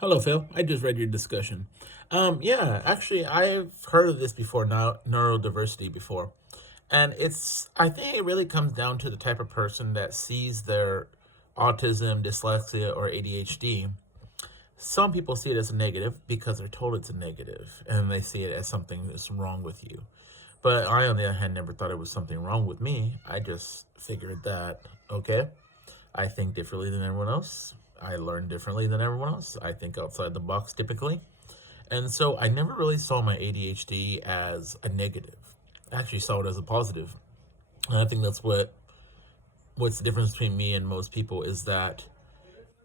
Hello, Phil. I just read your discussion. Yeah, actually, I've heard of this before, now neurodiversity before. And I think it really comes down to the type of person that sees their autism, dyslexia, or ADHD. Some people see it as a negative because they're told it's a negative and they see it as something that's wrong with you. But I, on the other hand, never thought it was something wrong with me. I just figured that, okay, I think differently than everyone else. I learn differently than everyone else. I think outside the box typically. And so I never really saw my ADHD as a negative. I actually saw it as a positive. And I think that's what's the difference between me and most people is that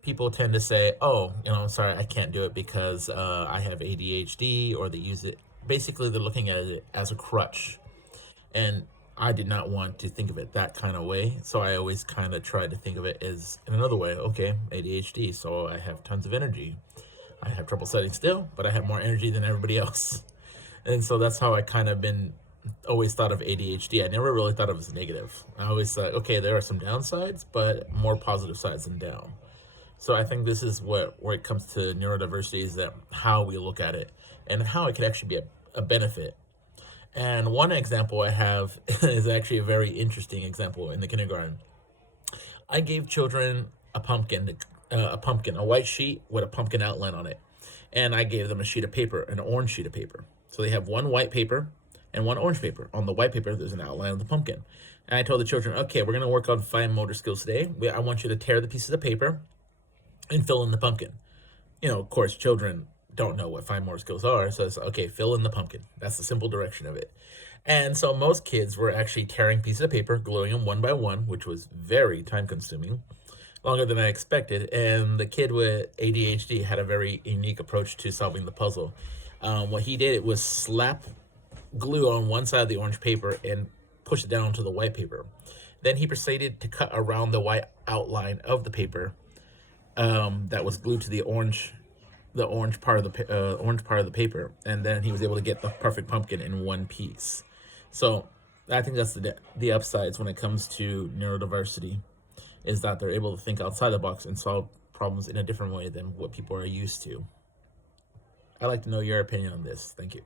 people tend to say, "Oh, sorry, I can't do it because I have ADHD," or they use it. Basically, they're looking at it as a crutch, and I did not want to think of it that kind of way. So I always kind of tried to think of it as in another way. Okay, ADHD, so I have tons of energy. I have trouble sitting still, but I have more energy than everybody else. And so that's how I kind of been always thought of ADHD. I never really thought of it as negative. I always thought, okay, there are some downsides, but more positive sides than down. So I think this is where it comes to neurodiversity is that how we look at it and how it could actually be a benefit. And one example I have is actually a very interesting example in the kindergarten. I gave children a white sheet with a pumpkin outline on it. And I gave them a sheet of paper, an orange sheet of paper. So they have one white paper and one orange paper. On the white paper, there's an outline of the pumpkin. And I told the children, okay, we're going to work on fine motor skills today. I want you to tear the pieces of paper and fill in the pumpkin. Of course, children don't know what fine motor skills are. So it's okay, fill in the pumpkin. That's the simple direction of it. And so most kids were actually tearing pieces of paper, gluing them one by one, which was very time consuming, longer than I expected. And the kid with ADHD had a very unique approach to solving the puzzle. What he did was slap glue on one side of the orange paper and push it down to the white paper. Then he proceeded to cut around the white outline of the paper that was glued to the orange part of the paper, and then he was able to get the perfect pumpkin in one piece. So I think that's the upsides when it comes to neurodiversity, is that they're able to think outside the box and solve problems in a different way than what people are used to. I'd like to know your opinion on this. Thank you.